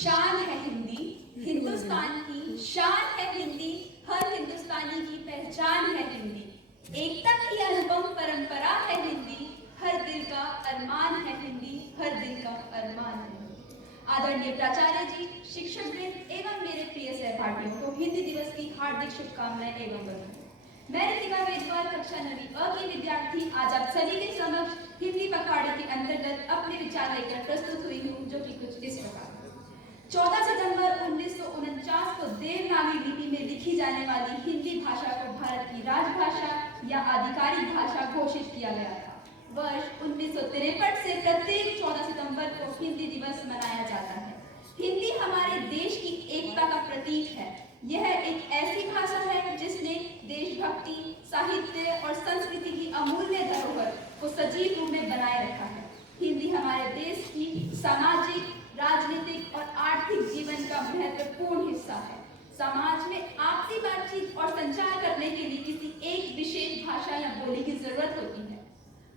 शान है हिंदी, हिंदुस्तान की शान है हिंदी, हर हिंदुस्तानी की पहचान है हिंदी। एकता की अनुपम परंपरा है हिंदी, हर दिल का अरमान है हिंदी, हर दिल का अरमान है हिंदी। आदरणीय प्राचार्य जी, शिक्षकवृंद एवं मेरे प्रिय सहपाठियों को हिंदी दिवस की हार्दिक शुभकामनाएं एवं बधाई। मैं रितिका वेदवाल कक्षा 9वीं अ की विद्यार्थी आज आप सभी के समक्ष हिंदी पखवाड़े के अंतर्गत अपने विचार लेकर प्रस्तुत हुई हूँ, जो कि कुछ इस प्रकार। 14 सितंबर 1949 को देवनागरी लिपि में लिखी जाने वाली हिंदी भाषा को भारत की राजभाषा या आधिकारिक भाषा घोषित किया गया था। वर्ष 1963 से प्रत्येक 14 सितंबर को हिंदी दिवस मनाया जाता है। हिंदी हमारे देश की एकता का प्रतीक है। यह एक ऐसी भाषा है जिसने देशभक्ति, साहित्य और संस्कृति की अमूल्य धरोहर को सजीव रूप में बनाए रखा है। हिंदी हमारे देश की सामाजिक, राजनीतिक और आर्थिक जीवन का महत्वपूर्ण हिस्सा है। समाज में आपसी बातचीत और संचार करने के लिए किसी एक विशेष भाषा या बोली की जरूरत होती है।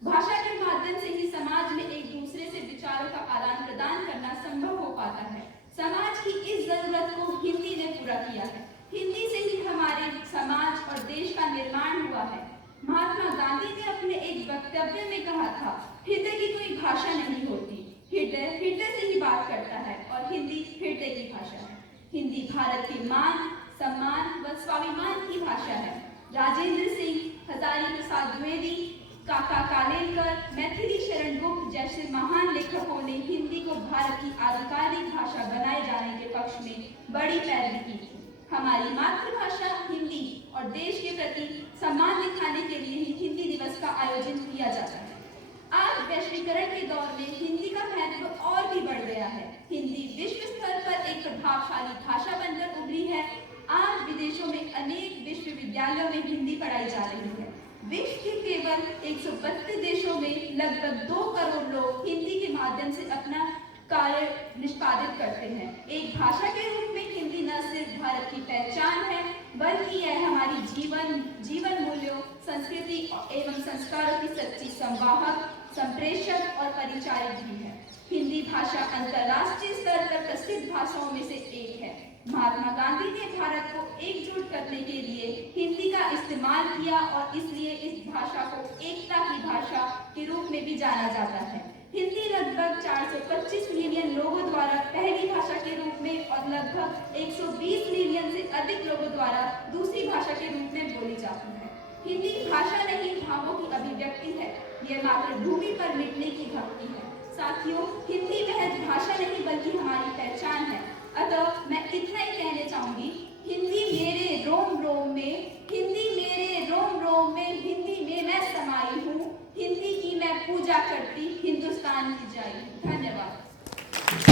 भाषा के माध्यम से ही समाज में एक दूसरे से विचारों का आदान प्रदान करना संभव हो पाता है। समाज की इस जरूरत को हिंदी ने पूरा किया है। हिंदी से ही हमारे समाज और देश का निर्माण हुआ है। महात्मा गांधी ने अपने एक वक्तव्य में कहा था, हृदय की कोई भाषा नहीं होती, हृदय हृदय से ही बात करता है और हिंदी हृदय की भाषा है। हिंदी भारत के मान, सम्मान व स्वाभिमान की भाषा है। राजेंद्र सिंह, हजारी प्रसाद द्विवेदी, काका कालेलकर, मैथिली शरण गुप्त जैसे महान लेखकों ने हिंदी को भारत की आधिकारिक भाषा बनाए जाने के पक्ष में बड़ी पैरवी की थी। हमारी मातृभाषा हिंदी और देश के प्रति सम्मान दिखाने के लिए ही हिंदी दिवस का आयोजन किया जाता है। आज वैश्वीकरण के दौर में हिंदी का महत्व और भी बढ़ गया है। हिंदी विश्व स्तर पर एक प्रभावशाली भाषा बनकर उभरी है। आज विदेशों में अनेक विश्वविद्यालयों में हिंदी पढ़ाई जा रही है। विश्व के केवल 132 देशों में लगभग 2 करोड़ लोग हिंदी के माध्यम से अपना कार्य निष्पादित करते हैं। एक भाषा के रूप में हिंदी न सिर्फ भारत की पहचान है, बल्कि यह हमारी जीवन मूल्यों, संस्कृति एवं संस्कारों की सच्ची संवाहक, संप्रेषक और परिचायक भी है। हिंदी भाषा अंतर्राष्ट्रीय स्तर पर प्रसिद्ध भाषाओं में से एक है। महात्मा गांधी ने भारत को एकजुट करने के लिए हिंदी का इस्तेमाल किया और इसलिए इस भाषा को एकता की भाषा के रूप में भी जाना जाता है। हिंदी लगभग 425 मिलियन लोगों द्वारा पहली भाषा के रूप में और लगभग 120 मिलियन से अधिक लोगों द्वारा दूसरी भाषा के रूप में बोली जाती है। हिंदी भाषा नहीं, भावों की अभिव्यक्ति है। यह मातृभूमि पर मिटने की भक्ति है। साथियों, हिंदी महज भाषा नहीं बल्कि हमारी पहचान है। अतः मैं इतना ही कहना चाहूंगी, हिंदी मेरे रोम रोम में, हिंदी मेरे रोम रोम में, हिंदी में मैं समाई हूँ, हिंदी की मैं पूजा करती, हिंदुस्तान की जाई। धन्यवाद।